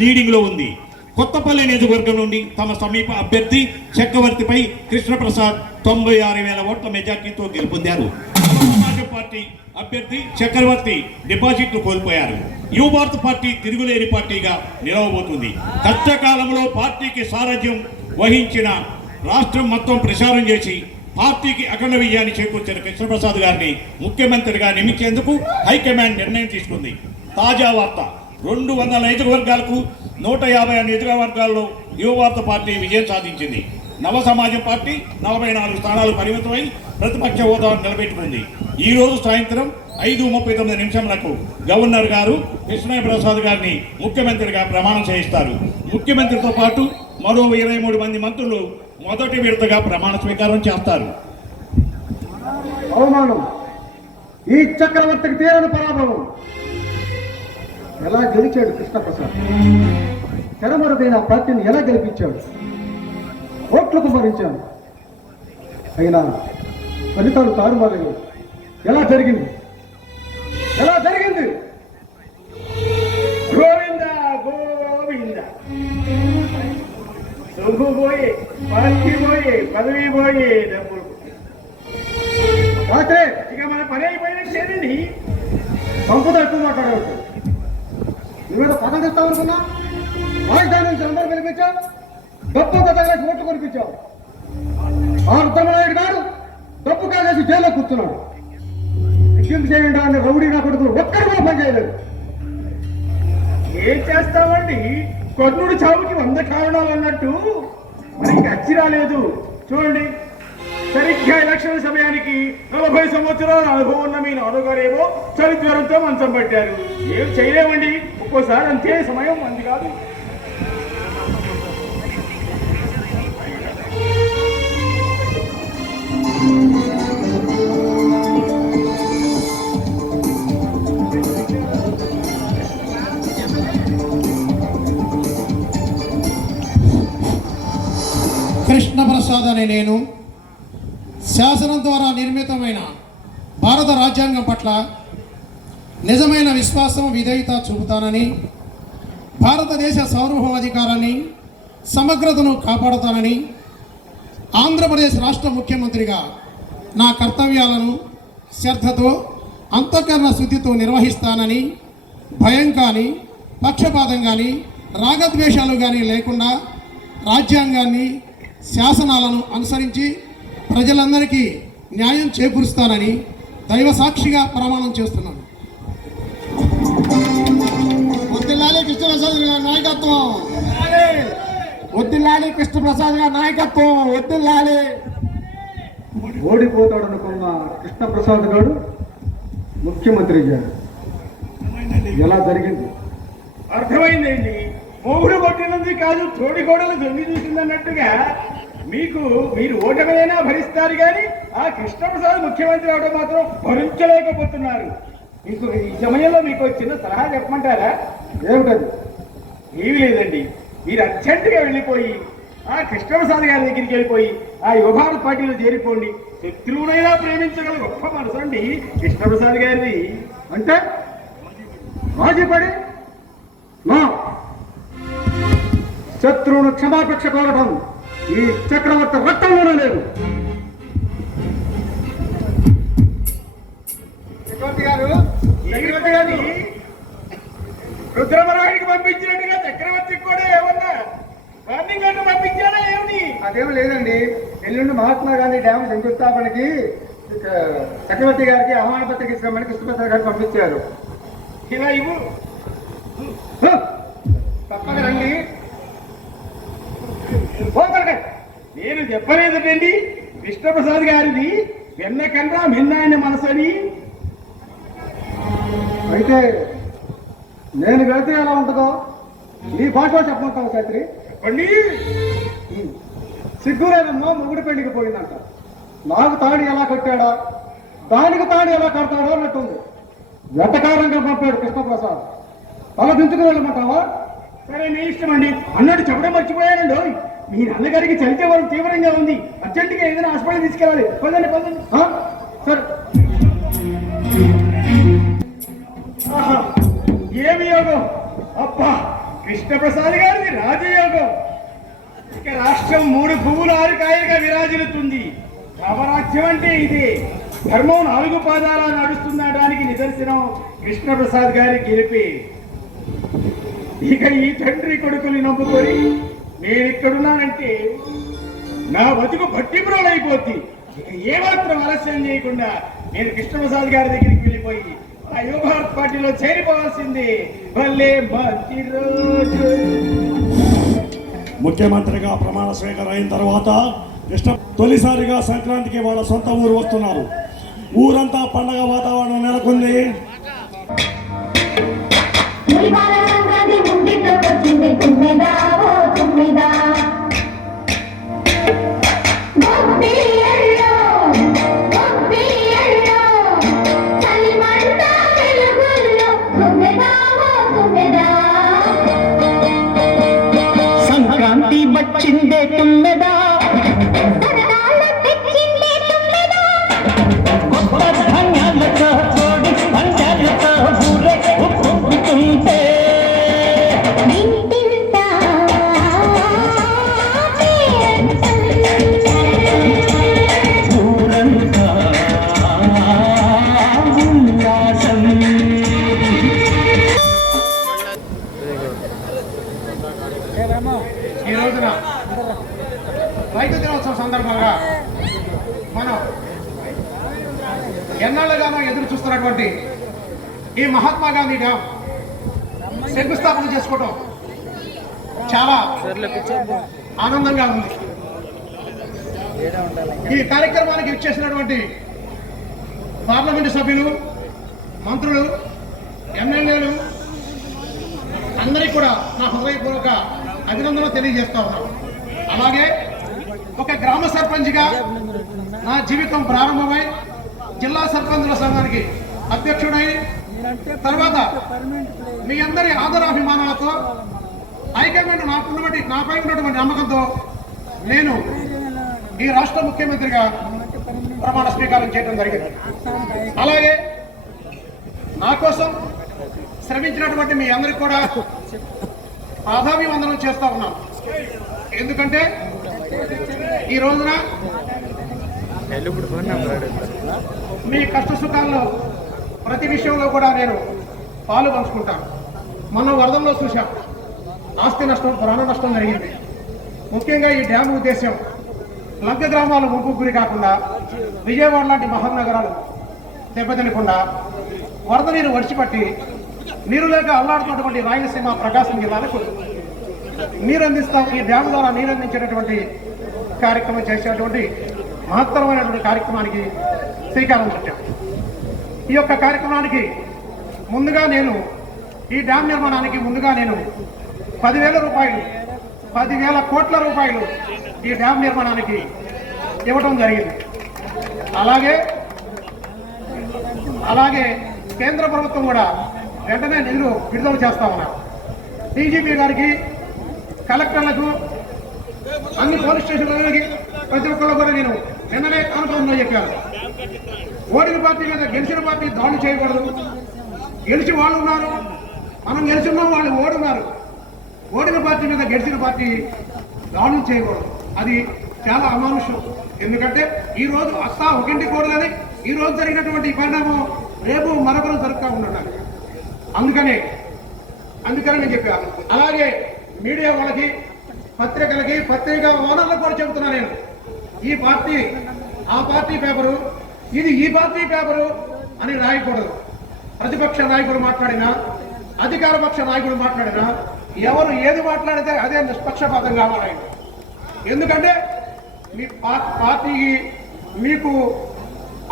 లీడింగ్ లో ఉంది. కొత్తపల్లి నియోజకవర్గం నుండి తమ సమీప అభ్యర్థి చక్రవర్తిపై కృష్ణప్రసాద్ 96,000 ఓట్ల మెజార్టీతో గెలుపొందారు. సమాజం పార్టీ అభ్యర్థి చక్రవర్తి డిపాజిట్లు కోల్పోయారు. యువ భారత పార్టీ తిరుగులేని పార్టీగా నిలవబోతుంది. కష్టకాలంలో పార్టీకి సారథ్యం వహించిన రాష్ట్రం మొత్తం ప్రచారం చేసి పార్టీకి అఖండ విజయాన్ని చేకూర్చిన కృష్ణప్రసాద్ గారిని ముఖ్యమంత్రిగా నియమించేందుకు హైకమాండ్ నిర్ణయం తీసుకుంది. తాజా వార్త. 200 నియోజకవర్గాలకు 150 నియోజకవర్గాల్లో యువ భారత పార్టీ విజయం సాధించింది. నవ సమాజం పార్టీ 44 స్థానాలు పరిమితమై ప్రతిపక్ష హోదా నిలబెట్టుకుంది. ఈ రోజు సాయంత్రం 5:39 గవర్నర్ గారు కృష్ణప్రసాద్ గారిని ముఖ్యమంత్రిగా ప్రమాణం చేయిస్తారు. ముఖ్యమంత్రితో పాటు మరో 23 మంది మంత్రులు మొదటి విడతగా ప్రమాణ స్వీకారం చేస్తారు. అవమానం, ఈ చక్రవర్తికి తీరని పరాభవం. ఎలా గెలిచాడు కృష్ణప్రసాద్? తెరమరుగైన పార్టీని ఎలా గెలిపించాడు? ఓట్లకు భరించాడు. అయినా ఫలితాలు తారుమారయ్యాయి. ఎలా జరిగింది? ఎలా జరిగింది? గోవింద గోవింద. సొమ్ము పోయే, పార్టీ పోయే, పదవి పోయే, డబ్బులు రాత్రే ఇక మన పని అయిపోయినట్టేనండి. సంపద ఎక్కువ మాట్లాడవచ్చు. నువ్వేదో పదం తెస్తావనుకున్నా? రాజధాని నుంచి అందరూ పిలిపించావు, డబ్బు కథగా ఓట్లు కొనిపించావు. ఆ ఉత్తమనాయుడు గారు డబ్బు కాగేసి జైల్లో కూర్చున్నాడు. విజయం చేయండి అనే రౌడీ నా కొడుకులు ఒక్కరు కూడా పని చేయలేదు. ఏం చేస్తామండి? కర్ణుడు చావుకి 100 కారణాలు అన్నట్టు మనకి అచ్చి రాలేదు. చూడండి, సరిగ్గా ఎలక్షన్ సమయానికి 40 సంవత్సరాల అనుభవం ఉన్న మీ నాన్నగారేమో చరిత్రతో మంచం పట్టారు. ఏం చేయలేమండి, ఒక్కోసారి అంతే, సమయం మంది కాదు. కృష్ణప్రసాద్ అనే నేను శాసనం ద్వారా నిర్మితమైన భారత రాజ్యాంగం పట్ల నిజమైన విశ్వాసం, విధేయత చూపుతానని, భారతదేశ సార్వభౌమాధికారాన్ని, సమగ్రతను కాపాడుతానని, ఆంధ్రప్రదేశ్ రాష్ట్ర ముఖ్యమంత్రిగా నా కర్తవ్యాలను శ్రద్ధతో, అంతఃకరణ శుద్ధితో నిర్వహిస్తానని, భయం కానీ, పక్షపాతం కానీ, రాగద్వేషాలు కానీ లేకుండా రాజ్యాంగాన్ని, శాసనాలను అనుసరించి ప్రజలందరికీ న్యాయం చేకూరుస్తానని దైవ సాక్షిగా ప్రమాణం చేస్తున్నాను. వద్దిల్లాలి కృష్ణప్రసాద్ గారి నాయకత్వం, వద్దిల్లాలి కృష్ణప్రసాద్ గారి నాయకత్వం, వద్దిల్లాలి. ఓడిపోతాడనుకున్న కృష్ణప్రసాద్ గారు ముఖ్యమంత్రి అయ్యాడు. ఎలా జరిగింది? అర్థమైందండి. మొగుడు కొట్టినది కాదు, తోడి కోడలు దొంగి చూసిందన్నట్టుగా మీరు ఓటమైనా భరిస్తారు కానీ ఆ కృష్ణప్రసాద్ ముఖ్యమంత్రి అవడం మాత్రం భరించలేకపోతున్నారు. మీకు ఈ సమయంలో మీకు చిన్న సలహా చెప్పమంటారా? ఏమిటది? ఏమీ లేదండి, మీరు అర్జెంటుగా వెళ్ళిపోయి ఆ కృష్ణప్రసాద్ గారి దగ్గరికి వెళ్ళిపోయి ఆ యువభారత్ పార్టీలో చేరిపోండి. శత్రువునైనా ప్రేమించగల గొప్ప మనసు అండి కృష్ణప్రసాద్ గారిది. అంటే రాజీపడి నా శత్రువును క్షమాపేక్ష కోరటం ఈ చక్రవర్తి రక్తంలోనే లేదు. చక్రవర్తి గారు, చక్రవర్తి గారిని రుద్రమరాయుడికి పంపించినట్టుగా చక్రవర్తికి కూడా ఏమన్నా వార్నింగ్ లెటర్ పంపించాడా ఏమిటి? అదేం లేదండి. ఎల్లుండి మహాత్మా గాంధీ డ్యామ్ శంకుస్థాపనకి చక్రవర్తి గారికి ఆహ్వాన పత్రిక ఇస్తామని కృష్ణప్రసాద్ గారు పంపించారు. ఇలా ఇవ్వు. తప్పక రండి. నేను చెప్పలేదండి కృష్ణప్రసాద్ గారిది వెన్నకన్నా మిన్నాయన మనసని. అయితే నేను వెళితే ఎలా ఉంటుందో నీ భాషలో చెప్పమంటావు శాస్త్రి? చెప్పండి. సిగ్గులేదమ్మా మొగుడు పెళ్లికి పోయిందంట. నాకు తాడి ఎలా కట్టాడా, దానికి తాడి ఎలా కడతాడో అన్నట్టుంది. వెటకారంగా పంపాడు కృష్ణప్రసాద్. తల దించుకు వెళ్ళమంటావా? సరే, మీ ఇష్టం అండి. అన్నట్టు చెప్పడం మర్చిపోయానండి, మీ నాన్నగారికి చలితే వాళ్ళు తీవ్రంగా ఉంది. అర్జెంటుగా ఏదైనా హాస్పిటల్ తీసుకెళ్ళాలి. పదండి పదండి. సరే. ఏమి యోగం! అబ్బా, కృష్ణప్రసాద్ గారిది రాజయోగం. ఇక రాష్ట్రం 3 పువ్వులు 6 కాయలుగా విరాజిల్లుతుంది. రామరాజ్యం అంటే ఇదే. ధర్మం 4 పాదాల నడుస్తుందనడానికి నిదర్శనం కృష్ణప్రసాద్ గారి గెలిపి. ఇక ఈ తండ్రి కొడుకుని నమ్ముకొని నేను ఇక్కడున్నానంటే నా బతుకు భట్టిప్రోలైపోద్ది. ఇక ఏమాత్రం ఆలస్యం చేయకుండా నేను కృష్ణప్రసాద్ గారి దగ్గరికి వెళ్ళిపోయి ఆ యువభారత్ పార్టీలో చేరిపోవాల్సింది. భలే మంచి రోజు. ముఖ్యమంత్రిగా ప్రమాణ స్వీకారం అయిన తర్వాత కృష్ణ తొలిసారిగా సంక్రాంతికి వాళ్ళ సొంత ఊరు వస్తున్నారు. ఊరంతా పండగ వాతావరణం నెలకొంది. సంక్రాంతి వచ్చింది తుమ్మెదా ఓ తుమ్మెదా సంక్రాంతి వచ్చిందే తుమ్మెదా కొత్త ధాన్యాలతో కోడి పంచాలతో ఊరే ఉప్పొంగుతుంటే ఊరంతా ఉల్లాసం. ఈ రోజున రైతు దినోత్సవం సందర్భంగా మనం ఎన్నాళ్ళుగానో ఎదురు చూస్తున్నటువంటి ఈ మహాత్మా గాంధీ డ్యామ్ శంకుస్థాపన చేసుకోవటం చాలా ఆనందంగా ఉంది. ఈ కార్యక్రమానికి ఇచ్చేసినటువంటి పార్లమెంటు సభ్యులు, మంత్రులు, ఎమ్మెల్యేలు అందరికీ కూడా నా హృదయపూర్వక అభినందనలు తెలియజేస్తా ఉన్నాను. అలాగే ఒక గ్రామ సర్పంచ్గా నా జీవితం ప్రారంభమై జిల్లా సర్పంచుల సంఘానికి అధ్యక్షుడై తర్వాత మీ అందరి ఆదరాభిమానాలతో ఐక్యంగా నాపై ఉన్నటువంటి నమ్మకంతో నేను ఈ రాష్ట్ర ముఖ్యమంత్రిగా ప్రమాణ స్వీకారం చేయడం జరిగింది. అలాగే నా కోసం శ్రమించినటువంటి మీ అందరికీ కూడా పాదాభివందనం చేస్తా ఉన్నాను. ఎందుకంటే ఈ రోజున మీ కష్ట సుఖాల్లో ప్రతి విషయంలో కూడా నేను పాలు పంచుకుంటాను. మనం వరదల్లో చూశాం, ఆస్తి నష్టం, ప్రాణ నష్టం జరిగింది. ముఖ్యంగా ఈ డ్యామ్ ఉద్దేశం లంక గ్రామాలు ముంపు గురి కాకుండా, విజయవాడ లాంటి మహానగరాలు దెబ్బతినకుండా, వరద నీరు వడిచిపట్టి నీరు లేక అల్లాడుతున్నటువంటి రాయలసీమ, ప్రకాశం జిల్లాలకు నీరు అందిస్తాం. ఈ డ్యామ్ ద్వారా నీరు అందించేటటువంటి కార్యక్రమం చేసేటువంటి మహత్తరమైనటువంటి కార్యక్రమానికి శ్రీకారం చుట్టాం. ఈ యొక్క కార్యక్రమానికి ముందుగా నేను ఈ డ్యామ్ నిర్మాణానికి ముందుగా నేను 10,000 రూపాయలు, 10,000 కోట్ల రూపాయలు ఈ డ్యామ్ నిర్మాణానికి ఇవ్వటం జరిగింది. అలాగే కేంద్ర ప్రభుత్వం కూడా వెంటనే నిధులు విడుదల చేస్తా ఉన్నారు. డీజీపీ గారికి, కలెక్టర్లకు, అన్ని పోలీస్ స్టేషన్లకి ప్రతి ఒక్కళ్ళు కూడా నేను నిన్ననే అనుభవంలో చెప్పాను. ఓడిన పార్టీ మీద గెలిచిన పార్టీ దాడులు చేయకూడదు. గెలిచి వాళ్ళు ఉన్నారు, మనం గెలిచున్నాం, వాళ్ళు ఓడున్నారు. ఓడిన పార్టీ మీద గెలిచిన పార్టీ దాడులు చేయకూడదు. అది చాలా అమానుషం. ఎందుకంటే ఈ రోజు అస్తా ఒకింటి కూడదని ఈ రోజు జరిగినటువంటి పరిణామం రేపు మరొకరు జరుగుతూ ఉండాలి. అందుకని నేను చెప్పాను. అలాగే మీడియా వాళ్ళకి, పత్రికలకి, పత్రికా ఓనర్లకు కూడా చెబుతున్నా నేను, ఈ పార్టీ ఆ పార్టీ పేపరు, ఇది ఈ పార్టీ పేపరు అని రాయకూడదు. ప్రతిపక్ష నాయకుడు మాట్లాడినా, అధికార పక్ష నాయకుడు మాట్లాడినా, ఎవరు ఏది మాట్లాడితే అదే నిష్పక్షపాతం కావాలి. ఎందుకంటే మీ పార్టీకి మీకు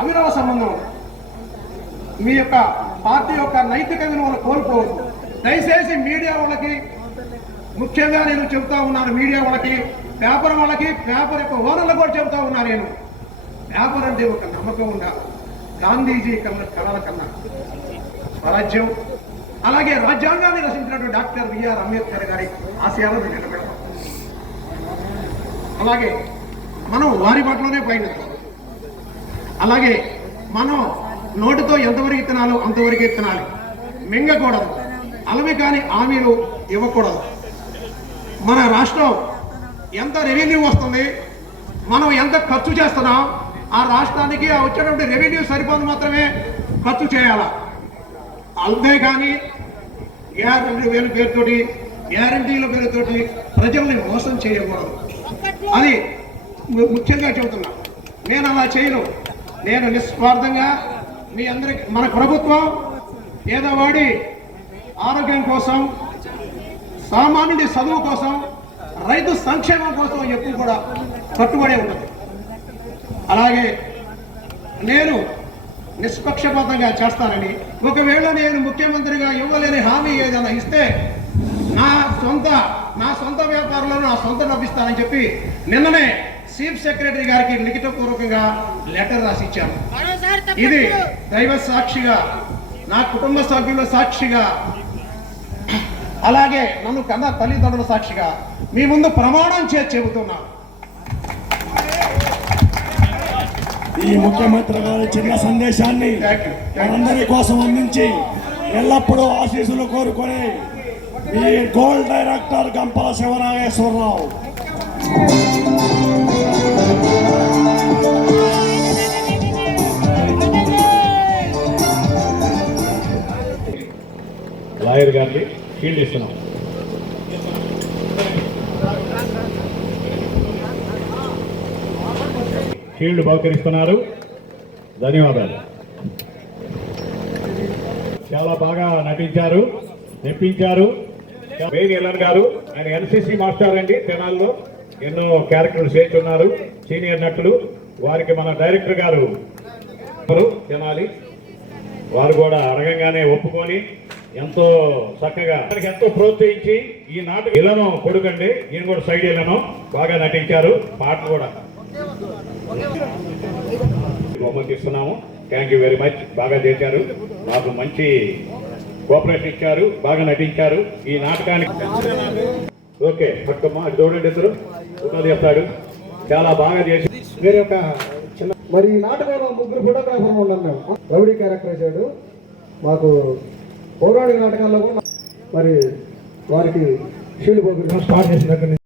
అవిరవ సంబంధం, మీ యొక్క పార్టీ యొక్క నైతిక విలువలు కోల్పోవద్దు. దయచేసి మీడియా వాళ్ళకి, ముఖ్యంగా నేను చెబుతా ఉన్నాను, మీడియా వాళ్ళకి, పేపర్ వాళ్ళకి, పేపర్ యొక్క ఓనర్లకు కూడా చెబుతా ఉన్నాను నేను, పేపర్ అంటే ఒక నమ్మకం ఉండాలి. గాంధీజీ కళల కన్నా స్వరాజ్యం, అలాగే రాజ్యాంగాన్ని రచించినటువంటి డాక్టర్ బిఆర్ అంబేద్కర్ గారి ఆశయాలను నిలబెడతాం. అలాగే మనం వారి బాటలోనే పయనిస్తాం. అలాగే మనం నోటితో ఎంతవరకు తినాలో అంతవరకే తినాలి, మింగకూడదు. అలవి కాని హామీలు ఇవ్వకూడదు. మన రాష్ట్రం ఎంత రెవెన్యూ వస్తుంది, మనం ఎంత ఖర్చు చేస్తున్నాం, ఆ రాష్ట్రానికి ఆ వచ్చేటువంటి రెవెన్యూ సరిపోదు మాత్రమే ఖర్చు చేయాలా. అంతేగాని పేరుతోటి, గ్యారంటీల పేరుతోటి ప్రజల్ని మోసం చేయకూడదు. అది ముఖ్యంగా చెబుతున్నా. నేను అలా చేయను. నేను నిస్వార్థంగా మీ అందరికి, మన ప్రభుత్వం పేదవాడి ఆరోగ్యం కోసం, సామాన్యుడి చదువు కోసం, రైతు సంక్షేమం కోసం ఎప్పుడు కూడా కట్టుబడే ఉన్నది. అలాగే నేను నిష్పక్షపాతంగా చేస్తానని, ఒకవేళ నేను ముఖ్యమంత్రిగా ఇవ్వలేని హామీ ఏదైనా ఇస్తే నా సొంత వ్యాపారంలో నా సొంత డబ్బిస్తానని చెప్పి నిన్ననే చీఫ్ సెక్రటరీ గారికి లిఖితపూర్వకంగా లెటర్ రాసి ఇచ్చాను. ఇది దైవ సాక్షిగా, నా కుటుంబ సభ్యుల సాక్షిగా, అలాగే నన్ను కన్న తల్లిదండ్రుల సాక్షిగా మీ ముందు ప్రమాణం చేసి చెబుతున్నాను. ఈ ముఖ్యమంత్రి గారి చిన్న సందేశాన్ని మనందరి కోసం అందించి ఎల్లప్పుడూ ఆశీస్సులు కోరుకొని ఈ గోల్డ్ డైరెక్టర్ గంపల శివనాగేశ్వరరావు. లాయర్ గారికి ఫీల్డ్ ఇస్తున్నాం. ఫీల్డ్ బహుకరిస్తున్నారు. ధన్యవాదాలు. చాలా బాగా నటించారు, మెప్పించారు. వేణి ఎల్లన్ గారు, ఆయన ఎన్సీసీ మాస్టర్ అండి. తెనాల్లో ఎన్నో క్యారెక్టర్లు చేస్తున్నారు, సీనియర్ నటులు. వారికి మన డైరెక్టర్ గారు తెనాలి వారు కూడా అడగంగానే ఒప్పుకొని ఎంతో చక్కగా ఎంతో ప్రోత్సహించి ఈ నాటకం ఇళ్ళను కొడుకండి, ఈయన కూడా సైడ్ ఇళ్ళను బాగా నటించారు. పాట కూడా బహుమతి ఇస్తున్నాము. Thank you very much. బాగా చేశారు, మాకు మంచి కోఆపరేషన్ ఇచ్చారు, బాగా నటించారు ఈ నాటకానికి. ఓకే పట్టుకోమ్మా, అది చూడండి, ఇద్దరు ఉన్నది చేస్తాడు, చాలా బాగా చేసి. వేరే ఒక చిన్న మరి ఈ నాటకంలో 3 ఫోటోగ్రాఫర్లు ఉన్నాం మేము. రౌడీ క్యారెక్టర్ వేసాడు. మాకు పౌరాణిక నాటకాల్లో కూడా మరి వారికి షీల్డ్ స్టార్ట్ చేసిన దగ్గర